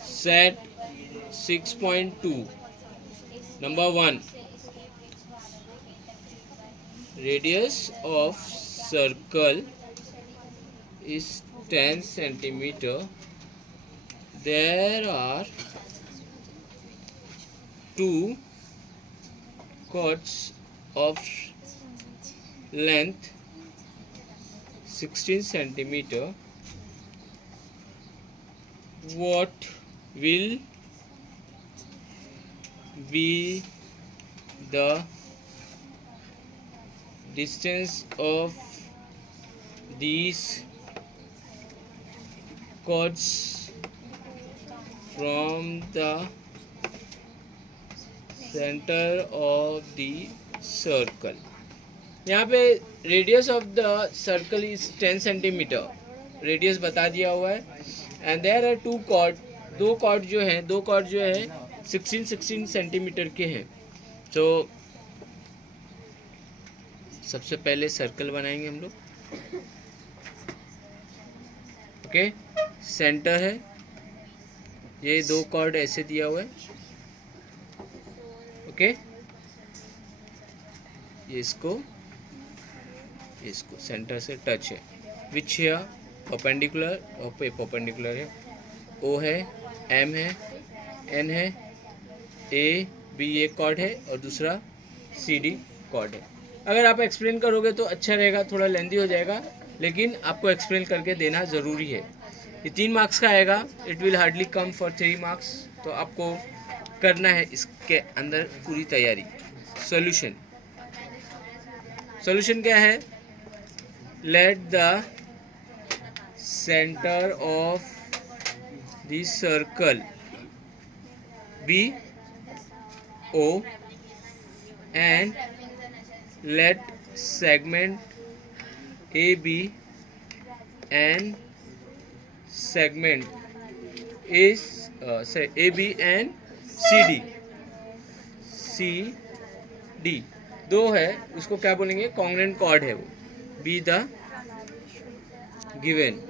Set 6.2. Number 1. Radius of circle is 10 centimeter. There are 2 chords of length 16 centimeter. What will be the distance of these chords from the center of the circle? यहाँ पे radius of the circle is 10 centimetre, radius बता दिया हुआ है. And there are 2 cord, दो cord जो है 16 centimetre के हैं. तो सबसे पहले सर्कल बनाएंगे हम लोग. ओके, सेंटर है, ये 2 कॉर्ड ऐसे दिया हुआ है. ओके, ये इसको सेंटर से टच है. विच है परपेंडिकुलर, और पे परपेंडिकुलर है. ओ है, एम है, एन है, ए बी ये कॉर्ड है, और दूसरा सी डी कॉर्ड है. अगर आप एक्सप्लेन करोगे तो अच्छा रहेगा, थोड़ा लेंदी हो जाएगा, लेकिन आपको एक्सप्लेन करके देना ज़रूरी है. ये 3 मार्क्स का आएगा. It will hardly come for 3 marks. तो आपको करना है इसके अंदर पूरी तैयारी. सॉल्यूशन क्या है? Let the centre of the circle be O and let segment AB and segment is AB and CD दो है, उसको क्या बोलेंगे? कॉन्ग्रुएंट कॉर्ड है वो. Be the given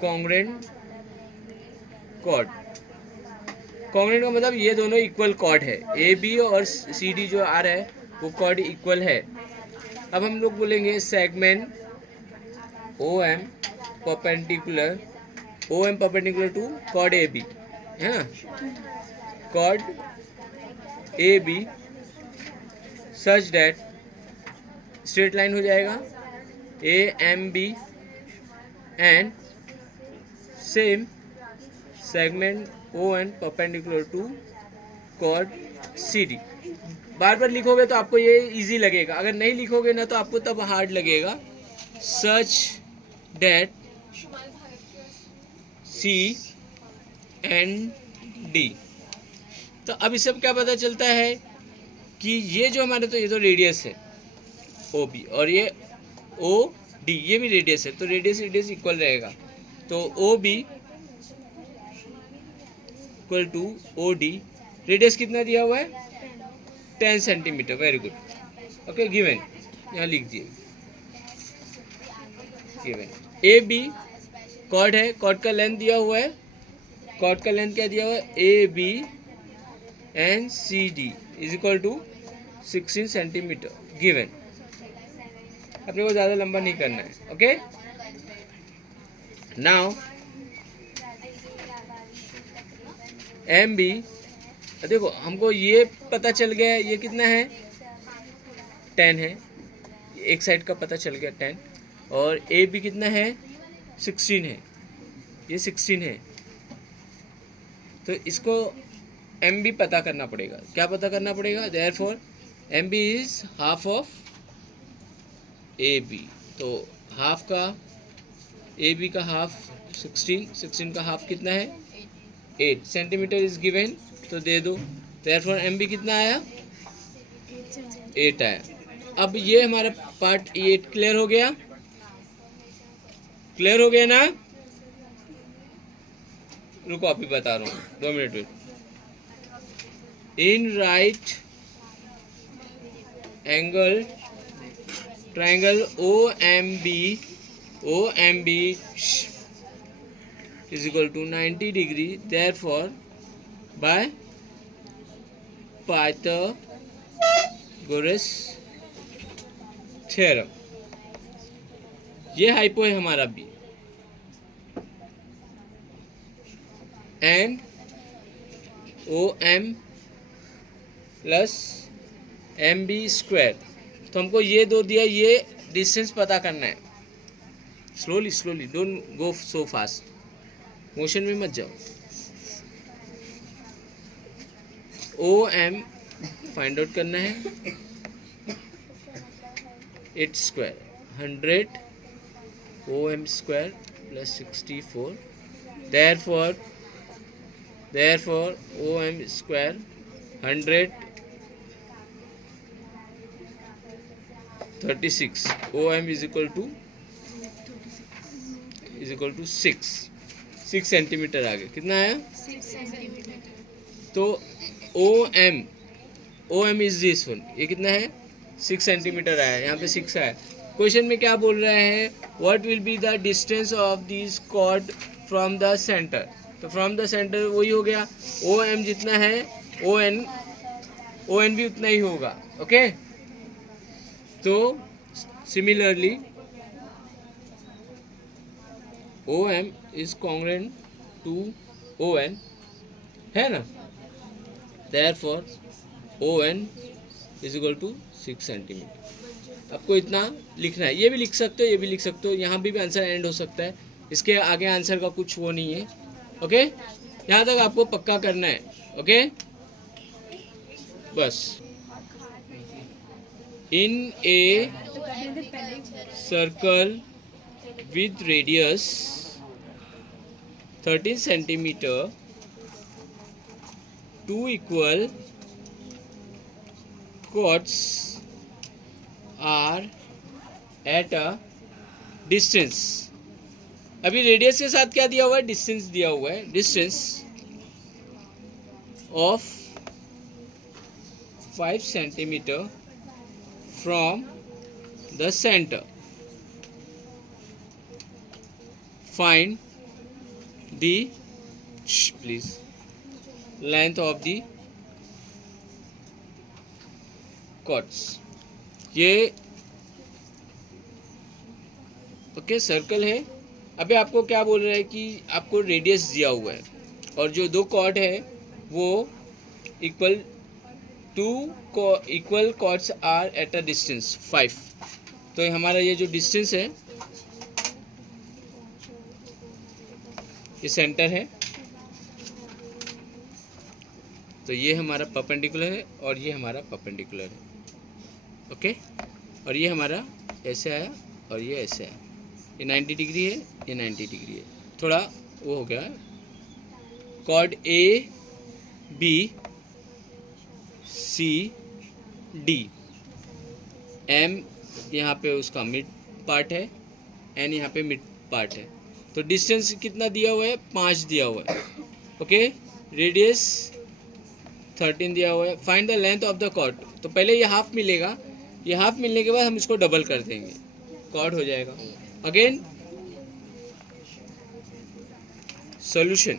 congruent chord. Congruent का मतलब ये दोनों इक्वल कॉर्ड है. ए बी और सी डी जो आ रहा है वो कॉर्ड इक्वल है. अब हम लोग बोलेंगे segment O M perpendicular to chord A B, है ना? Chord A B such that straight line हो जाएगा A M B and same segment O N perpendicular to chord C D. बार बार लिखोगे तो आपको ये इजी लगेगा. अगर नहीं लिखोगे ना तो आपको तब हार्ड लगेगा. सच डेट सी एंड डी. तो अब इससे क्या पता चलता है कि ये जो हमारे, तो ये तो रेडियस है ओ बी, और ये ओ डी ये भी रेडियस है. तो रेडियस इक्वल रहेगा. तो O B equal to O D. Radius कितना दिया हुआ है? 10 centimetre. Very good. Okay, given यहाँ लिख दिए. गिवन ए बी कॉर्ड है, कॉर्ड का लेंथ दिया हुआ है. कॉर्ड का लेंथ क्या दिया हुआ है? A B and C D is equal to 16 centimetre. Given. अपने को ज़्यादा लंबा नहीं करना है. Okay, now M B. देखो हमको ये पता चल गया है, ये कितना है? 10 है. एक साइड का पता चल गया 10. और ए बी कितना है? 16 है. ये 16 है. तो इसको एम बी पता करना पड़ेगा. क्या पता करना पड़ेगा? Therefore M B is half of A B. तो हाफ का ए बी का हाफ 16 का हाफ कितना है? 8 सेंटीमीटर इज गिवन. तो दे दो. देयरफॉर एम बी कितना आया? 8 आया. अब ये हमारा पार्ट 8 क्लियर हो गया. क्लियर हो गया ना? रुको अभी बता रहा हूँ, 2 minute wait. In right angle triangle O M B is equal to 90 degree, therefore by Pythagoras theorem. ये हाइपो है हमारा B, and O M plus M B square. तो हमको ये दो दिया, ये डिस्टेंस पता करना है। Slowly slowly, don't go so fast, motion में मत जाओ। ओ एम फाइंड आउट करना है, it's square 100 O M square plus 64, therefore O M square 136 O M is equal to 6 centimetre आ गया। कितना आया? 6 सेंटीमीटर। तो O M is this one, ये कितना है? 6 सेंटीमीटर आया, यहाँ पे 6 आया। क्वेश्चन में क्या बोल रहे हैं? What will be the distance of this cord from the centre. तो फ्रॉम द सेंटर वही हो गया, ओ एम जितना है ओ एन भी उतना ही होगा। ओके, तो similarly O M is congruent to O N, है ना? therefore O N is equal to 6 centimetre. आपको इतना लिखना है। ये भी लिख सकते हो, ये भी लिख सकते हो, यहाँ भी आंसर एंड हो सकता है। इसके आगे आंसर का कुछ वो नहीं है। ओके, यहाँ तक आपको पक्का करना है। ओके, बस। In a circle with radius 13 centimetre, two equal chords are at a distance। अभी रेडियस के साथ क्या दिया हुआ है? डिस्टेंस दिया हुआ है। Distance of 5 centimetre from the centre. Find the please length of the chords. ये ओके सर्कल है। अभी आपको क्या बोल रहा है कि आपको रेडियस दिया हुआ है और जो दो कॉर्ड है वो equal chords are at a distance 5। तो हमारा ये जो डिस्टेंस है ये सेंटर है, तो ये हमारा परपेंडिकुलर है और ये हमारा परपेंडिकुलर है। ओके, और ये हमारा ऐसे आया और ये ऐसे आया। ये 90 डिग्री है, ये 90 डिग्री है। थोड़ा वो हो गया। Chord A B C D, M यहाँ पे उसका मिड पार्ट है, एन यहाँ पे मिड पार्ट है। तो डिस्टेंस कितना दिया हुआ है? 5 दिया हुआ है। ओके, रेडियस 13 दिया हुआ है। Find the length of the chord. तो पहले ये हाफ मिलेगा, ये हाफ मिलने के बाद हम इसको डबल कर देंगे, कॉर्ड हो जाएगा। Again solution,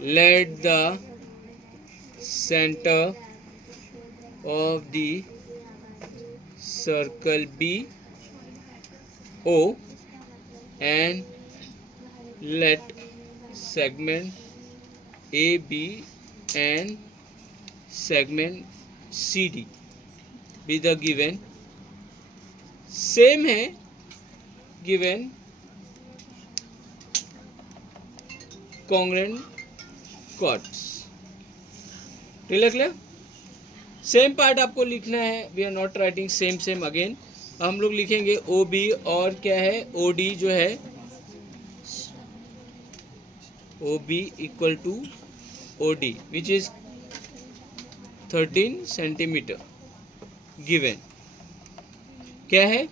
let the centre of the circle be O and let segment AB and segment CD be the given। Same है given congruent chords। Clear? Same part आपको लिखना है। We are not writing same again. हम लोग लिखेंगे O B और क्या है ओ डी जो है O B equal to O D which is 13 centimetre given. क्या है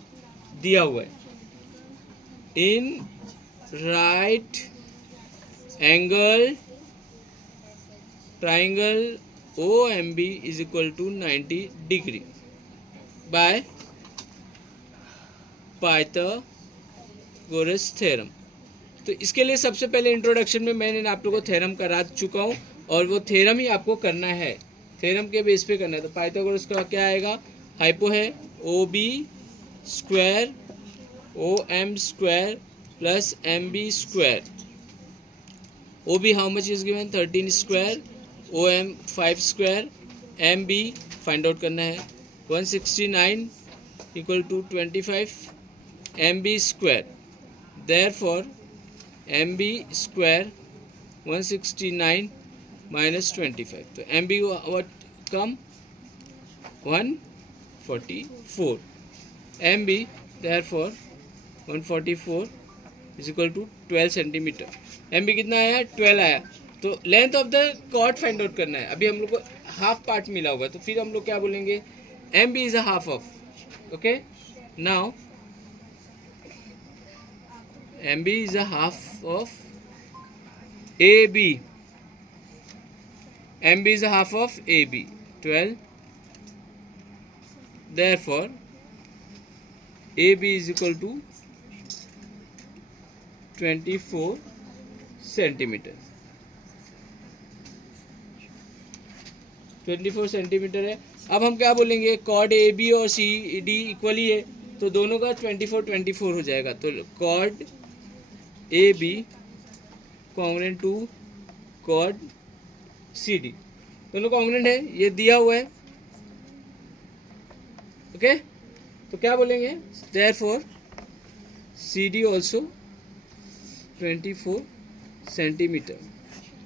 दिया हुआ है? In right angle triangle O M B is equal to 90 degree by Pythagoras theorem. तो इसके लिए सबसे पहले इंट्रोडक्शन में मैंने आप लोगों को थ्योरम करा चुका हूँ और वो थ्योरम ही आपको करना है, थ्योरम के बेस पे करना है। तो पाइथागोरस का क्या आएगा, हाइपो है O B square O M square plus M B square. O B how much is given 13 square, O M 5 square, M B find out करना है 169 equal to 25 M B square. Therefore M B square 169 minus 25, तो M B what come 144 M B, therefore 144 is equal to 12 centimetre. एम बी कितना आया, 12 आया। तो length of the cord find out करना है। अभी हम लोग को हाफ पार्ट मिला हुआ है, तो फिर हम लोग क्या बोलेंगे, M B is a half of, okay. Now M B is a half of A B, M B is a half of A B 12, therefore AB is equal to 24 centimetre. 24 centimetre है। अब हम क्या बोलेंगे, cord A B और C D equal ही है, तो दोनों का 24 हो जाएगा। तो chord A B congruent to chord C D, दोनों कॉन्ग्रुएंट है, ये दिया हुआ है, ओके। तो क्या बोलेंगे, therefore C D also 24 centimetre.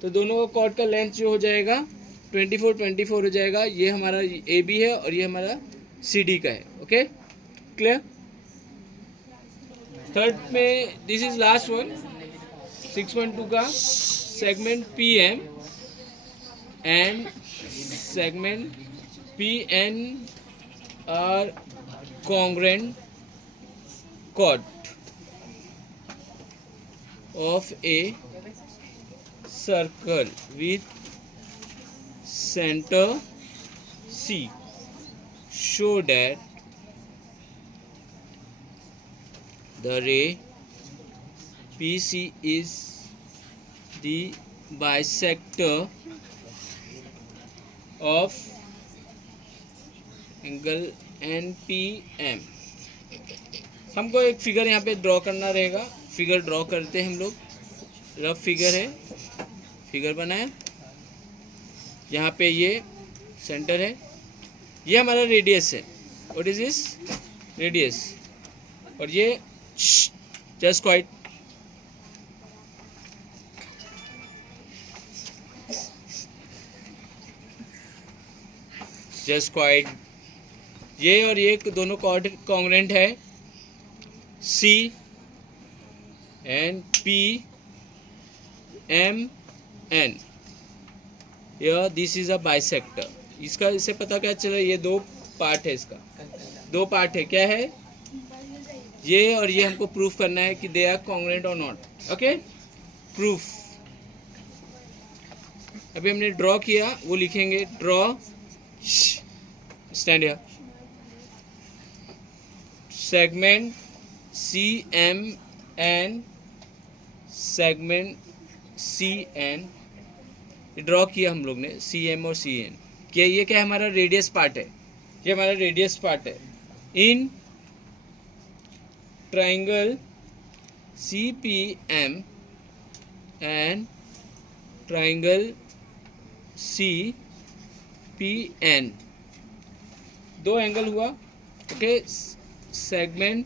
तो दोनों का कॉर्ड का लेंथ जो हो जाएगा 24 हो जाएगा। ये हमारा ए बी है और ये हमारा सी डी का है, ओके क्लियर। थर्ड में दिस इज लास्ट वन 6.2 का segment P M and segment P N are congruent chord of a circle with center C show that the ray PC is the bisector of angle NPM। हमको एक figure यहाँ पे draw करना रहेगा। Figure draw करते हैं हम लोग, रफ फिगर है, फिगर बनाए। यहाँ पे ये सेंटर है, ये हमारा रेडियस है, व्हाट इज दिस रेडियस, और ये जस्ट क्वाइट ये और ये दोनों कॉर्ड कॉन्ग्रुएंट है C and P M N. This is a bisector. इसका इससे पता क्या चला, ये दो पार्ट है, इसका दो पार्ट है, क्या है ये और ये। हमको प्रूफ करना है कि दे आर कॉन्ग्रुएंट और नॉट, ओके प्रूफ। अभी हमने ड्रॉ किया, वो लिखेंगे draw stand here segment C M N, segment C N draw किया हम लोग ने, सी एम और सी एन किया। ये क्या है, हमारा रेडियस पार्ट है, ये हमारा रेडियस पार्ट है। In triangle C P M and triangle C P N, दो एंगल हुआ, ओके। सेगमेंट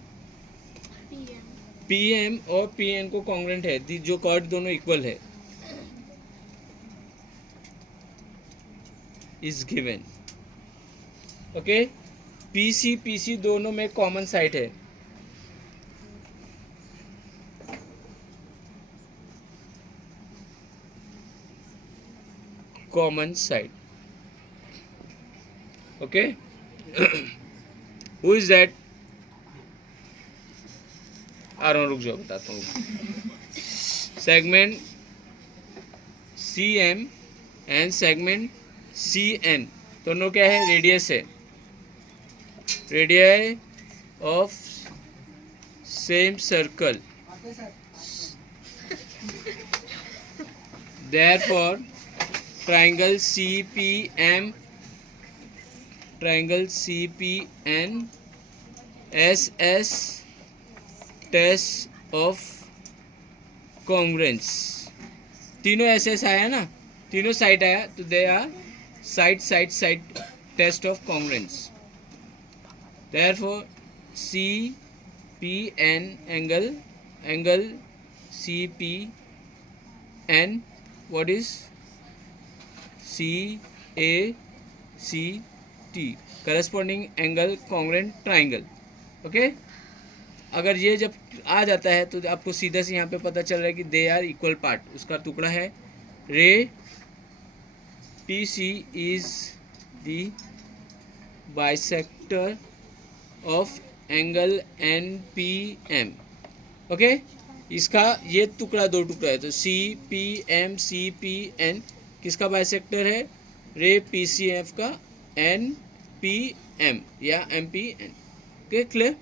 पी एम और पी एन को कॉन्ग्रुएंट है, जो कॉर्ड दोनों इक्वल है, is given, okay. P C दोनों में कॉमन साइड है, common side, okay. Who is that, आ रहा हूँ, रुक जाओ बताता हूँ। Segment C M and segment C N दोनों क्या है, रेडियस है, radius of same circle Therefore, triangle CPN SS test of congruence. तीनों SS आया ना, तीनों साइड आया, तो they are side test of congruence. Therefore, CPN angle CPN, what is CACT, corresponding angle congruent triangle. Okay, अगर ये जब आ जाता है तो आपको सीधा से यहाँ पे पता चल रहा है कि दे आर इक्वल पार्ट. उसका टुकड़ा है रे PC is the bisector of angle NPM. Okay, इसका ये टुकड़ा दो टुकड़ा है, तो CPN किसका बाइसेक्टर है? रे PCF का NPM या MPN. Okay, clear?